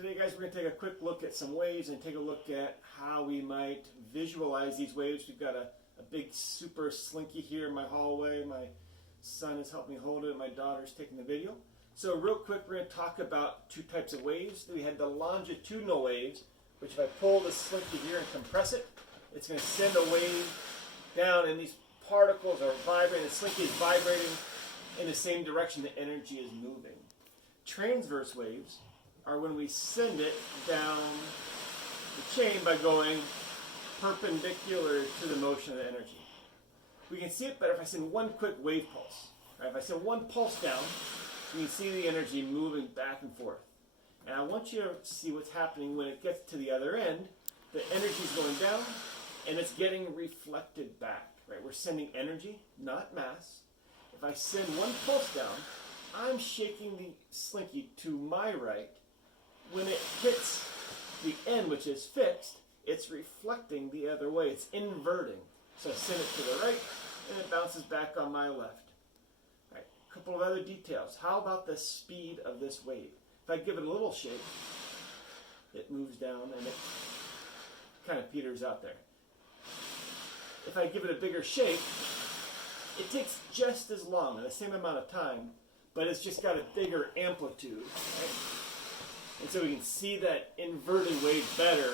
Today, guys, we're going to take a quick look at some waves and take a look at how we might visualize these waves. We've got a big super Slinky here in my hallway. My son is helping me hold it. My daughter's taking the video. So real quick, we're going to talk about two types of waves. We had the longitudinal waves, which if I pull the Slinky here and compress it, it's going to send a wave down, and these particles are vibrating. The Slinky is vibrating in the same direction the energy is moving. Transverse waves are when we send it down the chain by going perpendicular to the motion of the energy. We can see it better if I send one quick wave pulse. Right? If I send one pulse down, you can see the energy moving back and forth. And I want you to see what's happening when it gets to the other end. The energy is going down, and it's getting reflected back. Right? We're sending energy, not mass. If I send one pulse down, I'm shaking the Slinky to my right. When it hits the end, which is fixed, it's reflecting the other way. It's inverting. So I send it to the right, and it bounces back on my left. Right. A couple of other details. How about the speed of this wave? If I give it a little shake, it moves down, and it kind of peters out there. If I give it a bigger shake, it takes just as long, in the same amount of time, but it's just got a bigger amplitude. Right? And so we can see that inverted wave better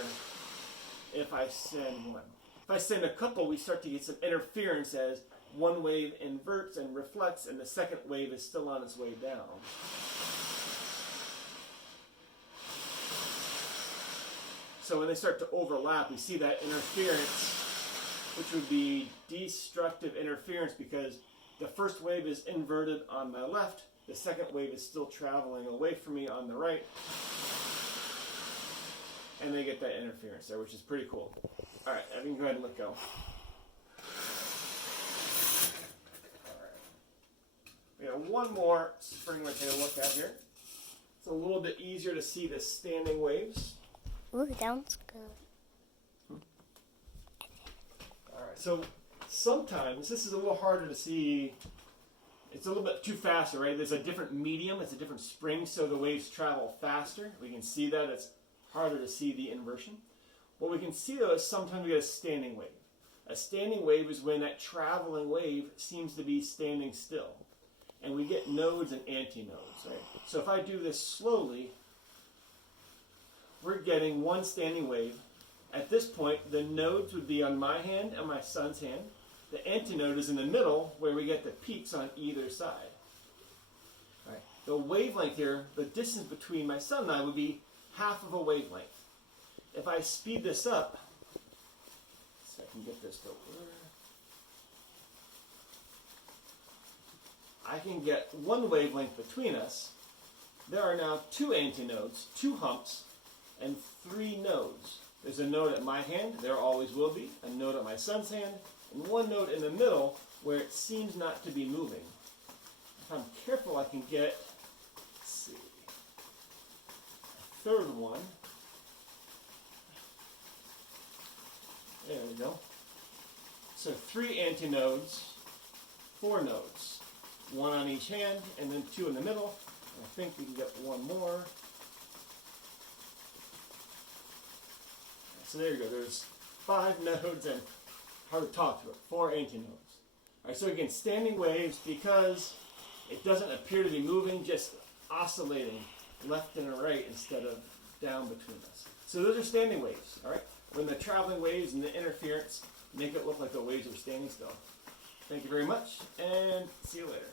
if I send one. If I send a couple, we start to get some interference as one wave inverts and reflects, and the second wave is still on its way down. So when they start to overlap, we see that interference, which would be destructive interference because the first wave is inverted on my left, the second wave is still traveling away from me on the right, and they get that interference there, which is pretty cool. All right, I can go ahead and let go. All right. We have one more spring we're going to look at here. It's a little bit easier to see the standing waves. Ooh, that one's good. All right, so sometimes this is a little harder to see. It's a little bit too fast, right? There's a different medium, it's a different spring, so the waves travel faster. We can see that. It's harder to see the inversion. What we can see, though, is sometimes we get a standing wave. A standing wave is when that traveling wave seems to be standing still. And we get nodes and antinodes, right? So if I do this slowly, we're getting one standing wave. At this point, the nodes would be on my hand and my son's hand. The antinode is in the middle, where we get the peaks on either side. Right. The wavelength here, the distance between my son and I, would be half of a wavelength. If I speed this up, so I can get this to work, I can get one wavelength between us. There are now two antinodes, two humps, and three nodes. There's a node at my hand, there always will be, a node at my son's hand, and one node in the middle where it seems not to be moving. If I'm careful, I can get, let's see, a third one. There we go. So three antinodes, four nodes. One on each hand, and then two in the middle. I think we can get one more. So there you go. There's 5 nodes and, hard to talk to it, 4 antinodes. All right, so again, standing waves, because it doesn't appear to be moving, just oscillating left and right instead of down between us. So those are standing waves, all right? When the traveling waves and the interference make it look like the waves are standing still. Thank you very much, and see you later.